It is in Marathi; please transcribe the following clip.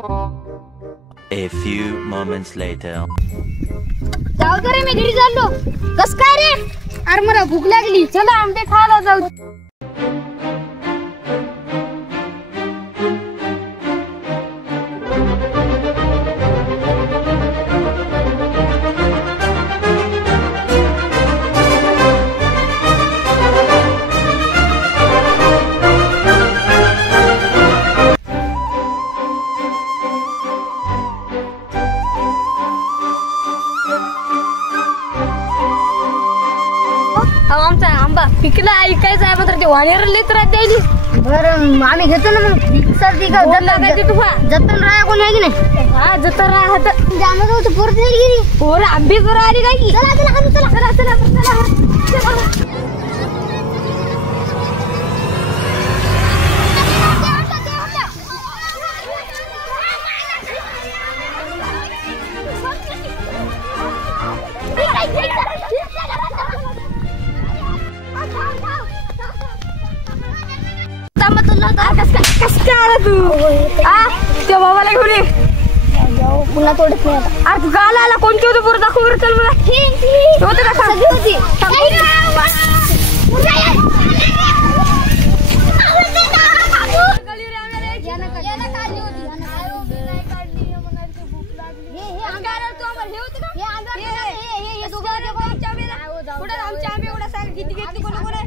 A few moments later. जाऊ दे रे, मी घरी चाललो. कस काय रे? अरे मला भूक लागली, चला आंबे खायला जाऊ. आमचा आंबा पिकला ऐकायचा आहे मात्र ते वाणीवर लिहित राहते. बरं आम्ही घेतो ना मग. सर्दी का जतन राहा कोणी आहे की नाही? हा जतन राहत आंबा पोरत नाही गेली पोर आंबे जरा आली काही. चला चला चला चला चला. तू त्या बाबाला घेऊन ये पुन्हा तोडत नाही. अरे तू गाला आला कोणती होती पोरं दाखव बरं. चल मला होते का सगळी होती. आमच्या आंबे एवढा सांग किती घेतली कोण कोण